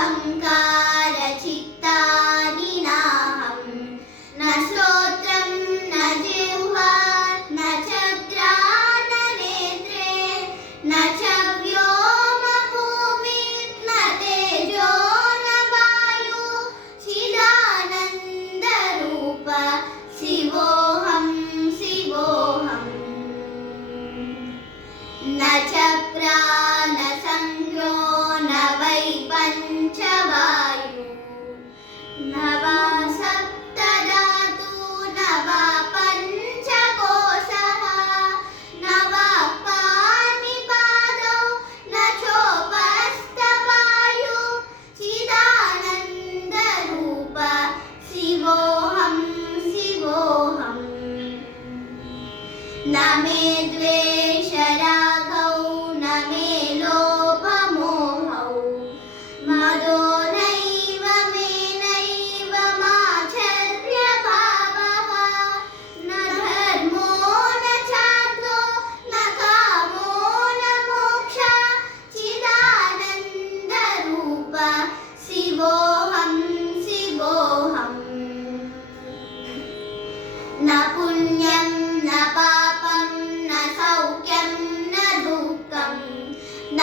चित्तादिनाहं न श्रोत्रं न जिह्वा न चेत्रे न चव्यो मूमि न तेजो न वायु शिदानन्दरूप शिवोऽहं शिवोऽहम् न शिवोऽहं शिवोऽहं न मे द्वे न पुण्यं न पापं न सौख्यं न दुःखं न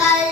कल